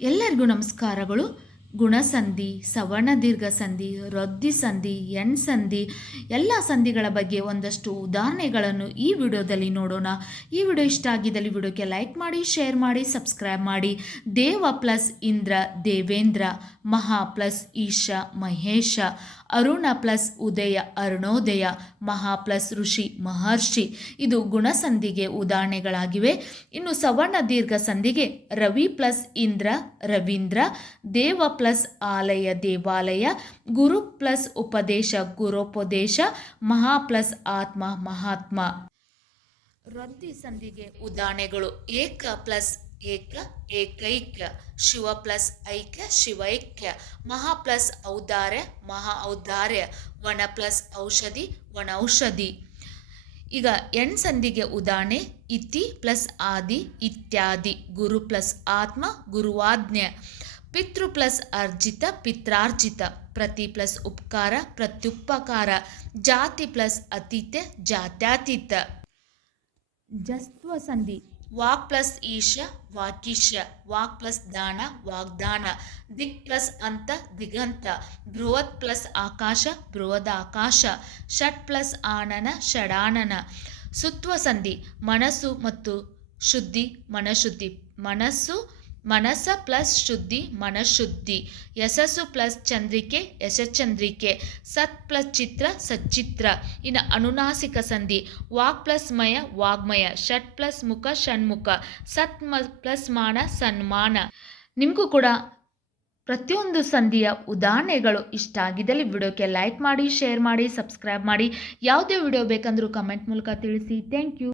ಎಲ್ಲರಿಗೂ ನಮಸ್ಕಾರಗಳು. ಗುಣಸಂಧಿ, ಸವರ್ಣ ದೀರ್ಘ ಸಂಧಿ ರೊದ್ದಿ ಸಂಧಿ, ಎಣ್ ಸಂಧಿ, ಎಲ್ಲ ಸಂಧಿಗಳ ಬಗ್ಗೆ ಒಂದಷ್ಟು ಉದಾಹರಣೆಗಳನ್ನು ಈ ವಿಡಿಯೋದಲ್ಲಿ ನೋಡೋಣ. ಈ ವಿಡಿಯೋ ಇಷ್ಟ ಆಗಿದ್ದಲ್ಲಿ ವಿಡಿಯೋಕ್ಕೆ ಲೈಕ್ ಮಾಡಿ, ಶೇರ್ ಮಾಡಿ, ಸಬ್ಸ್ಕ್ರೈಬ್ ಮಾಡಿ. ದೇವ ಪ್ಲಸ್ ಇಂದ್ರ, ದೇವೇಂದ್ರ, ಮಹಾ ಪ್ಲಸ್ ಈಶ, ಮಹೇಶ, ಅರುಣ ಪ್ಲಸ್ ಉದಯ, ಅರುಣೋದಯ, ಮಹಾ ಪ್ಲಸ್ ಋಷಿ, ಮಹರ್ಷಿ. ಇದು ಗುಣಸಂಧಿಗೆ ಉದಾಹರಣೆಗಳಾಗಿವೆ. ಇನ್ನು ಸವರ್ಣ ದೀರ್ಘ ಸಂಧಿಗೆ ರವಿ ಪ್ಲಸ್ ಇಂದ್ರ, ರವೀಂದ್ರ, ದೇವ ಪ್ಲಸ್ ಆಲಯ ದೇವಾಲಯ, ಗುರು ಪ್ಲಸ್ ಉಪದೇಶ ಗುರುಪದೇಶ ಮಹಾ ಪ್ಲಸ್ ಆತ್ಮ, ಮಹಾತ್ಮ. ರಂತಿ ಸಂಧಿಗೆ ಉದಾಹರಣೆಗಳು. ಏಕ ಪ್ಲಸ್ ಏಕ, ಏಕೈಕ್ಯ. ಶಿವ ಪ್ಲಸ್ ಐಕ್ಯ ಶಿವೈಕ್ಯ ಮಹಾ ಪ್ಲಸ್ ಔದಾರ್ಯ, ಮಹಾ ಔದಾರ್ಯ. ವನ ಪ್ಲಸ್ ಔಷಧಿ ವನೌಷಧಿ ಈಗ ಎಣ್ ಸಂಧಿಗೆ ಉದಾಹರಣೆ. ಇತಿ ಪ್ಲಸ್ ಆದಿ, ಇತ್ಯಾದಿ. ಗುರು ಪ್ಲಸ್ ಆತ್ಮ, ಗುರುವಾಜ್ಞೆ. ಪಿತೃ ಪ್ಲಸ್ ಅರ್ಜಿತ ಪಿತ್ರಾರ್ಜಿತ ಪ್ರತಿ ಪ್ಲಸ್ ಉಪಕಾರ ಪ್ರತ್ಯುಪಕಾರ ಜಾತಿ ಪ್ಲಸ್ ಅತೀತ ಜಾತ್ಯಾತೀತ. ಜಸ್ತ್ವ ಸಂಧಿ ವಾಕ್ ಪ್ಲಸ್ ಈಶ ವಾಕೀಶ ವಾಕ್ ಪ್ಲಸ್ ದಾನ ವಾಗ್ದಾನ. ದಿಕ್ ಪ್ಲಸ್ ಅಂತ ದಿಗಂತ. ಬೃಹತ್ ಪ್ಲಸ್ ಆಕಾಶ ಬೃಹದ ಆಕಾಶ. ಷಟ್ ಪ್ಲಸ್ ಆನನ ಷಡಾನನ. ಸುತ್ವ ಸಂಧಿ ಮನಸ್ಸು ಮತ್ತು ಶುದ್ಧಿ ಮನಶುದ್ಧಿ. ಮನಸ್ಸು ಮನಸ್ಸ ಪ್ಲಸ್ ಶುದ್ಧಿ, ಮನಶುದ್ಧಿ. ಯಶಸ್ಸು ಪ್ಲಸ್ ಚಂದ್ರಿಕೆ, ಯಶಚಂದ್ರಿಕೆ. ಸತ್ ಪ್ಲಸ್ ಚಿತ್ರ, ಸಚ್ಚಿತ್ರ. ಇನ್ನು ಅನುನಾಸಿಕ ಸಂಧಿ. ವಾಕ್ ಪ್ಲಸ್ ಮಯ, ವಾಗ್ಮಯ. ಷಟ್ ಪ್ಲಸ್ ಮುಖ, ಷಣ್ಮುಖ. ಸತ್ ಮ ಪ್ಲಸ್ ಮಾನ, ಸನ್ಮಾನ. ನಿಮಗೂ ಕೂಡ ಪ್ರತಿಯೊಂದು ಸಂಧಿಯ ಉದಾಹರಣೆಗಳು ಇಷ್ಟ ಆಗಿದ್ದಲ್ಲಿ ವಿಡಿಯೋಕ್ಕೆ ಲೈಕ್ ಮಾಡಿ, ಶೇರ್ ಮಾಡಿ, ಸಬ್ಸ್ಕ್ರೈಬ್ ಮಾಡಿ. ಯಾವುದೇ ವಿಡಿಯೋ ಬೇಕಂದರೂ ಕಮೆಂಟ್ ಮೂಲಕ ತಿಳಿಸಿ. Thank you.